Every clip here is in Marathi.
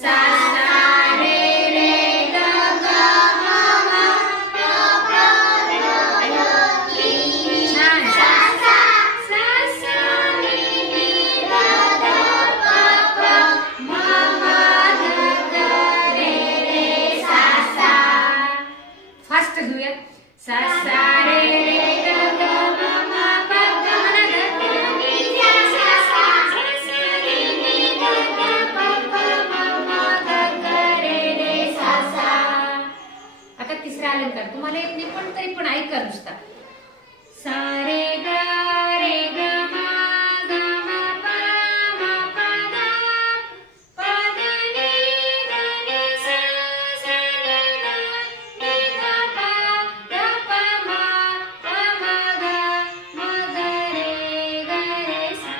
सा सा रे रे ग ग म म प प ध ध नी नी. छान. सा सा सा सा नी नी ध ध प प म म ध ग रे रे सा सा. फास्ट घेऊया. सा सा रे रे ग ग म म प ग म ध ध नी सा सा सा सा नी नी ध ध प प म म ध ग रे रे सा सा. आता तिसरा अलंकार तुम्हाला येत नाही पण तरी पण ऐका नुसता. सा रे ग ग म ग म प म प ध प ध नी ध नी सा सा ध ध नी ध प ध प म प म ग म ग रे सा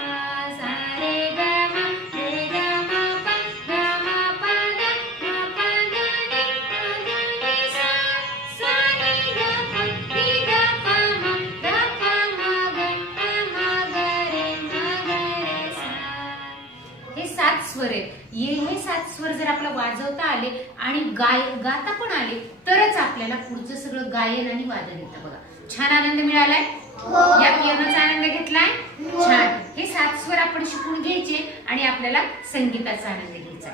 सा रे ग म रे ग म प ग म प ध म प ध नी ध नी सा सा नी ध प नी ध प म ध प म ग म ग रे सा. हे 7 स्वर आहेत. हे 7 स्वर जर आपल्याला वाजवता आले आणि गाता पण आले तरच आपल्याला पुढचं सगळं गायन आणि वादन येतं बघा. छान आनंद मिळालाय. या पियानोचा आनंद घेतलाय. छान. हे 7 स्वर आपण शिकून घ्यायचे आणि आपल्याला संगीताचा आनंद घ्यायचा.